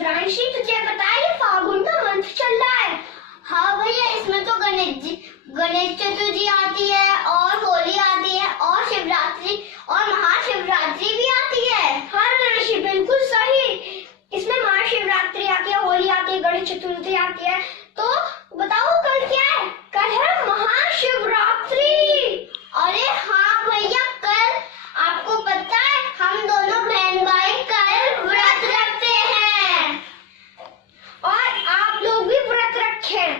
रुद्रांशी, तुझे पता है ये फागुन का मंथ चल रहा है। हाँ भैया, इसमें तो गणेश चतुर्थी आती है और होली आती है और शिवरात्रि और महाशिवरात्रि भी आती है। हाँ रुद्रांशी, बिल्कुल सही। इसमें महाशिवरात्रि आती है, होली आती है, गणेश चतुर्थी आती है। तो बताओ कल क्या है? कल है महाशिवरात्रि। अरे हाँ भैया, कल आपको पता है हम दोनों बहन भाई कल व्रत रखते हैं और आप लोग भी व्रत रखें।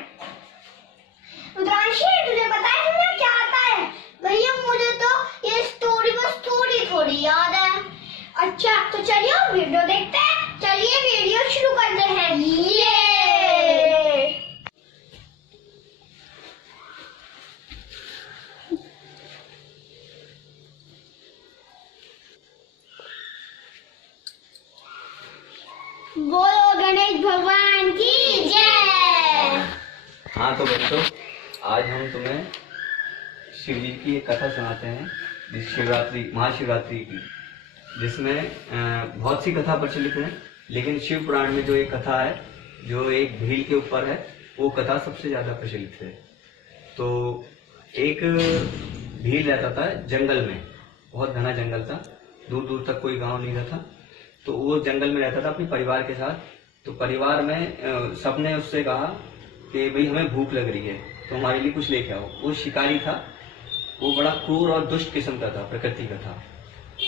रुद्रांशी, तुझे पता है तुम्हें क्या आता है? भैया मुझे तो ये स्टोरी बस थोड़ी थोड़ी याद है। अच्छा तो चलिए वीडियो देखते हैं। चलिए वीडियो शुरू करते हैं। ये बोलो गणेश भगवान की जय। हाँ तो बच्चों, आज हम तुम्हें शिव जी की एक कथा सुनाते हैं, शिवरात्रि महाशिवरात्रि की, जिसमें बहुत सी कथा प्रचलित है, लेकिन शिव पुराण में जो एक कथा है जो एक भील के ऊपर है, वो कथा सबसे ज्यादा प्रचलित है। तो एक भील रहता था जंगल में, बहुत घना जंगल था, दूर दूर तक कोई गांव नहीं रहता। तो वो जंगल में रहता था अपने परिवार के साथ। तो परिवार में सबने उससे कहा कि भाई हमें भूख लग रही है तो हमारे लिए कुछ लेके आओ। वो शिकारी था, वो बड़ा क्रूर और दुष्ट किस्म का था, प्रकृति का था।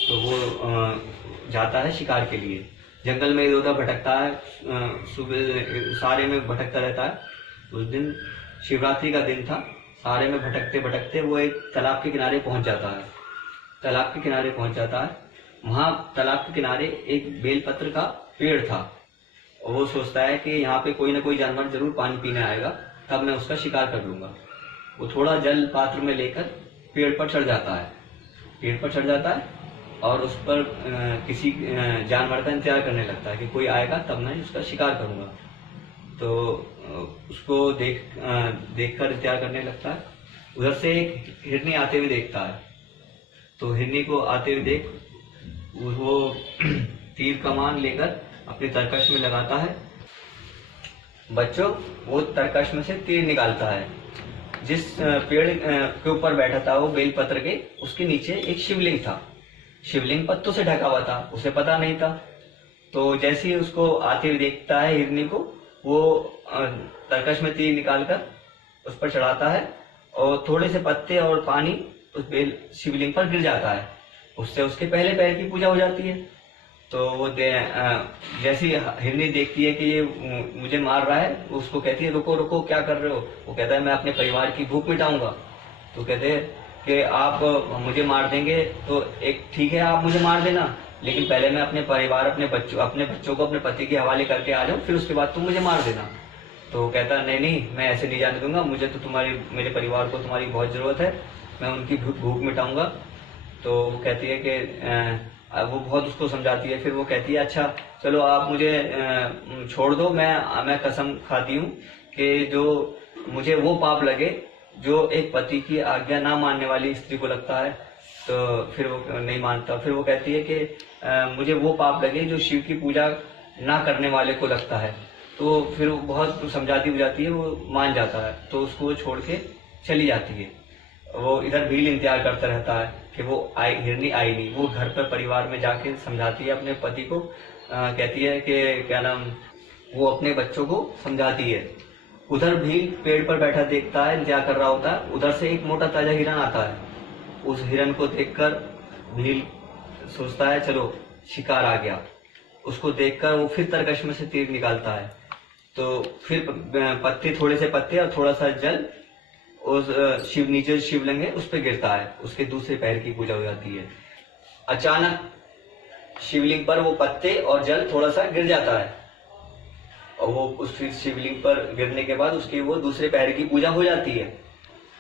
तो वो जाता है शिकार के लिए, जंगल में इधर उधर भटकता है, सुबह सारे में भटकता रहता है। उस दिन शिवरात्रि का दिन था। सारे में भटकते भटकते वो एक तालाब के किनारे पहुंच जाता है। तालाब के किनारे पहुंच जाता है। वहां तालाब के किनारे एक बेलपत्र का पेड़ था और वो सोचता है कि यहाँ पे कोई ना कोई जानवर जरूर पानी पीने आएगा, तब मैं उसका शिकार कर लूंगा। वो थोड़ा जल पात्र में लेकर पेड़ पर चढ़ जाता है। पेड़ पर चढ़ जाता है और उस पर किसी जानवर का इंतजार करने लगता है कि कोई आएगा तब मैं उसका शिकार करूंगा। तो उसको देखकर इंतजार करने लगता है। उधर से एक हिरनी आते हुए देखता है। तो हिरनी को आते हुए देख वो तीर कमान लेकर अपने तरकश में लगाता है। बच्चों, वो तरकश में से तीर निकालता है। जिस पेड़ के ऊपर बैठा था वो बेलपत्र के, उसके नीचे एक शिवलिंग था। शिवलिंग पत्तों से ढका हुआ था, उसे पता नहीं था। तो जैसे ही उसको आते हुए देखता है हिरनी को, वो तरकश में तीर निकालकर उस पर चढ़ाता है और थोड़े से पत्ते और पानी उस बेल शिवलिंग पर गिर जाता है। उससे उसके पहले पैर की पूजा हो जाती है। तो वो जैसी हिरनी देखती है कि ये मुझे मार रहा है, उसको कहती है रुको रुको, क्या कर रहे हो? वो कहता है मैं अपने परिवार की भूख मिटाऊंगा। तो कहते हैं कि आप मुझे मार देंगे तो एक ठीक है, आप मुझे मार देना, लेकिन पहले मैं अपने परिवार अपने बच्चों को अपने पति के हवाले करके आ जाऊं, फिर उसके बाद तुम मुझे मार देना। तो कहता है नहीं नहीं, मैं ऐसे नहीं जाने दूंगा, मुझे तो मेरे परिवार को तुम्हारी बहुत जरूरत है, मैं उनकी भूख मिटाऊंगा। तो वो कहती है कि वो बहुत उसको समझाती है। फिर वो कहती है अच्छा चलो आप मुझे छोड़ दो, मैं कसम खाती हूँ कि जो मुझे वो पाप लगे जो एक पति की आज्ञा ना मानने वाली स्त्री को लगता है। तो फिर वो नहीं मानता। फिर वो कहती है कि मुझे वो पाप लगे जो शिव की पूजा ना करने वाले को लगता है। तो फिर वो बहुत समझाती हो जाती है, वो मान जाता है। तो उसको वो छोड़ के चली जाती है। वो इधर भील इंतजार करता रहता है कि वो हिरनी आई नहीं। वो घर पर परिवार में जाके समझाती है अपने पति को, कहती है कि क्या नाम, वो अपने बच्चों को समझाती है। उधर भील पेड़ पर बैठा देखता है, इंतजार कर रहा होता है। उधर से एक मोटा ताजा हिरन आता है। उस हिरन को देखकर भील सोचता है चलो शिकार आ गया। उसको देखकर वो फिर तरकश में से तीर निकालता है। तो फिर पत्ते, थोड़े से पत्ते और थोड़ा सा जल उस नीचे शिवलिंग है उस पर गिरता है। उसके दूसरे पैर की पूजा हो जाती है। अचानक शिवलिंग पर वो पत्ते और जल थोड़ा सा गिर जाता है और वो उस शिवलिंग पर गिरने के बाद उसके वो दूसरे पैर की पूजा हो जाती है।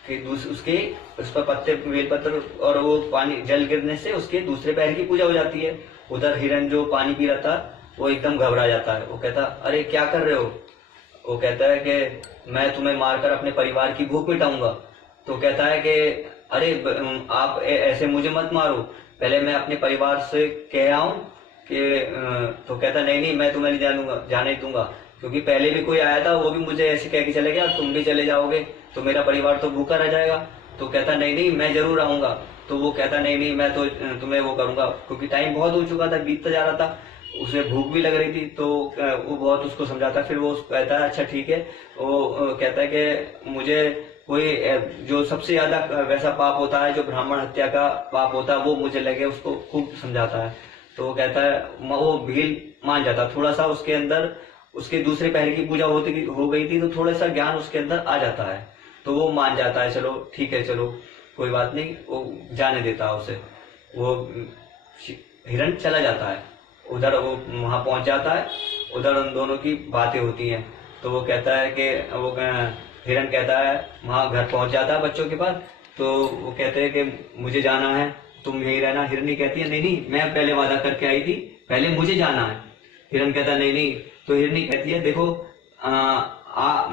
फिर उस पर पत्ते, बेलपत्र और वो पानी जल गिरने से उसके दूसरे पैर की पूजा हो जाती है। उधर हिरन जो पानी पी रहा था वो एकदम घबरा जाता है। वो कहता अरे क्या कर रहे हो? वो कहता है कि मैं तुम्हें मारकर अपने परिवार की भूख मिटाऊंगा। तो कहता है कि अरे आप ऐसे मुझे मत मारो, पहले मैं अपने परिवार से कह आऊं तो कहता नहीं नहीं मैं तुम्हें नहीं जाने दूंगा, क्योंकि पहले भी कोई आया था, वो भी मुझे ऐसे कह के चले गया, तुम भी चले जाओगे तो मेरा परिवार तो भूखा रह जाएगा। तो कहता नहीं नहीं मैं जरूर आऊंगा। तो वो कहता नहीं नहीं मैं तो तुम्हें वो करूंगा, क्योंकि टाइम बहुत हो चुका था, बीतता जा रहा था, उसे भूख भी लग रही थी। तो वो बहुत उसको समझाता, फिर वो कहता है अच्छा ठीक है। वो कहता है कि मुझे कोई जो सबसे ज्यादा वैसा पाप होता है, जो ब्राह्मण हत्या का पाप होता है, वो मुझे लगे, उसको खूब समझाता है। तो वो कहता है, वो भील मान जाता, थोड़ा सा उसके अंदर, उसके दूसरे पहर की पूजा हो गई थी, तो थोड़ा सा ज्ञान उसके अंदर आ जाता है, तो वो मान जाता है, चलो ठीक है, चलो कोई बात नहीं, वो जाने देता है उसे। वो हिरण चला जाता है उधर, वो वहां पहुंच जाता है, उधर उन दोनों की बातें होती हैं। तो वो कहता है कि वो हिरण कहता है, वहां घर पहुंच जाता है बच्चों के पास। तो वो कहते हैं कि मुझे जाना है, तुम यहीं रहना। हिरनी कहती है नहीं नहीं मैं पहले वादा करके आई थी, पहले मुझे जाना है। हिरण कहता नहीं नहीं। तो हिरनी कहती है देखो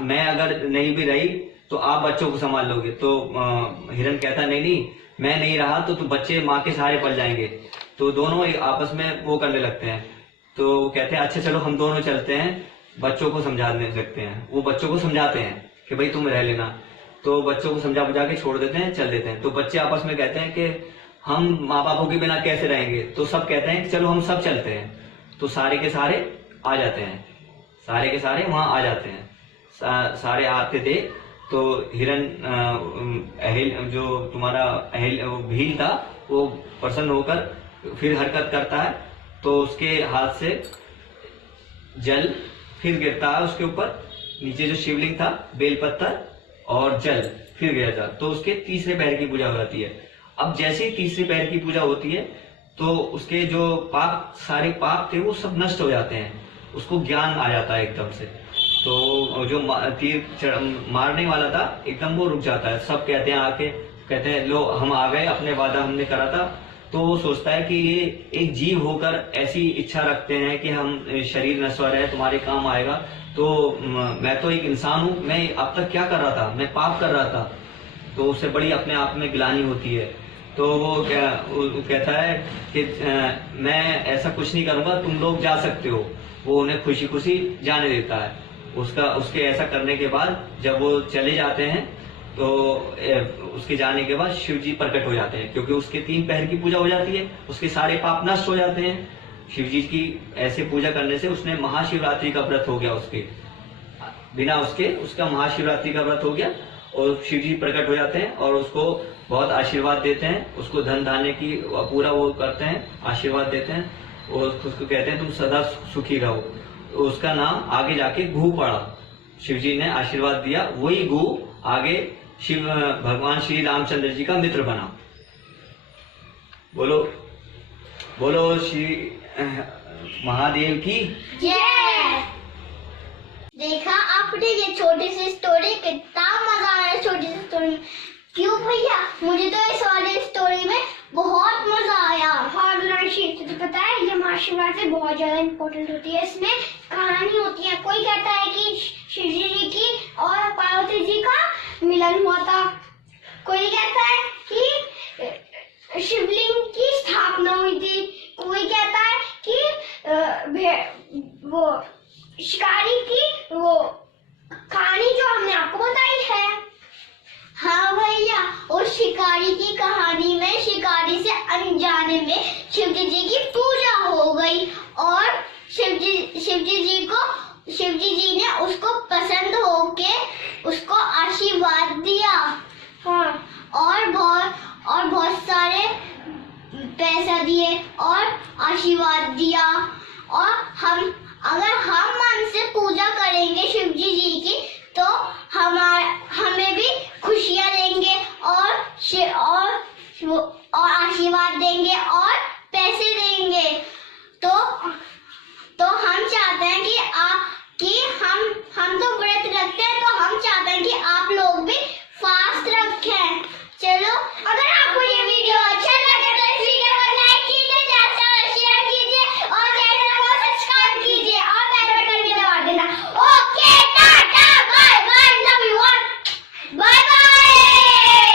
मैं अगर नहीं भी रही तो आप बच्चों को संभाल लोगे। तो हिरण कहता नहीं नहीं मैं नहीं रहा तो बच्चे माँ के सहारे पड़ जाएंगे। तो दोनों आपस में वो करने लगते हैं। तो कहते हैं अच्छा चलो हम दोनों चलते हैं, बच्चों को समझाने लगते हैं। वो बच्चों को समझाते हैं कि भाई तुम रह लेना। तो बच्चों को समझा बुझा के छोड़ देते हैं, चल देते हैं। तो बच्चे आपस में कहते हैं कि हम माँ बापों के बिना कैसे रहेंगे। तो सब कहते हैं कि चलो हम सब चलते हैं। तो सारे के सारे आ जाते हैं, सारे के सारे वहां आ जाते हैं। सारे आते थे। तो हिरण जो तुम्हारा भील था, वो प्रसन्न होकर फिर हरकत करता है। तो उसके हाथ से जल फिर गिरता है उसके ऊपर, नीचे जो शिवलिंग था, बेलपत्तर और जल फिर गिरा था। तो उसके तीसरे पैर की पूजा हो जाती है। अब जैसे ही तीसरे पैर की पूजा होती है तो उसके जो पाप, सारे पाप थे वो सब नष्ट हो जाते हैं, उसको ज्ञान आ जाता है एकदम से। तो जो तीर मारने वाला था एकदम वो रुक जाता है। सब कहते हैं आके, कहते हैं लो हम आ गए, अपने वादा हमने करा था। तो वो सोचता है कि ये एक जीव होकर ऐसी इच्छा रखते हैं कि हम शरीर नश्वर है, तुम्हारे काम आएगा। तो मैं तो एक इंसान हूँ, मैं अब तक क्या कर रहा था, मैं पाप कर रहा था। तो उससे बड़ी अपने आप में ग्लानि होती है। तो वो कहता है कि मैं ऐसा कुछ नहीं करूंगा, तुम लोग जा सकते हो। वो उन्हें खुशी खुशी जाने देता है। उसके ऐसा करने के बाद जब वो चले जाते हैं तो उसके जाने के बाद शिव जी प्रकट हो जाते हैं, क्योंकि उसके 3 पैर की पूजा हो जाती है, उसके सारे पाप नष्ट हो जाते हैं। शिव जी की ऐसे पूजा करने से उसने महाशिवरात्रि का व्रत हो गया, उसके बिना उसका महाशिवरात्रि का व्रत हो गया। और शिव जी प्रकट हो जाते हैं और उसको बहुत आशीर्वाद देते हैं, उसको धन धान्य की पूरा वो करते हैं, आशीर्वाद देते हैं और उसको कहते हैं तुम सदा सुखी रहो। तो उसका नाम आगे जाके घू पड़ा, शिव जी ने आशीर्वाद दिया, वही घू आगे शिव भगवान श्री रामचंद्र जी का मित्र बना। बोलो बोलो श्री महादेव की जय। देखा आपने ये छोटी सी स्टोरी, कितना मजा आया छोटी सी स्टोरी में। क्यों भैया, मुझे तो इस वाली स्टोरी में बहुत मजा आया। हाँ दुरांशी, तुझे पता है ये महाशिवरात्रि बहुत ज्यादा इम्पोर्टेंट होती है, इसमें कहानी होती है। कोई कहता है कि शिवजी जी की और पार्वती जी का मिलन हुआ था, कोई कहता है कि शिवलिंग की स्थापना हुई थी, कोई कहता है कि वो शिकारी की वो कहानी जो हमने आपको बताई है। हाँ भैया, और शिकारी की कहानी में शिकारी से अनजाने में शिवजी जी की पूजा हो गई और शिवजी जी ने उसको पसंद होके उसको आशीर्वाद दिया। हाँ, और बहुत सारे पैसा दिए और आशीर्वाद दिया। और अगर हम मन से पूजा करेंगे शिवजी जी की तो हमें भी खुशियां देंगे और आशीर्वाद देंगे और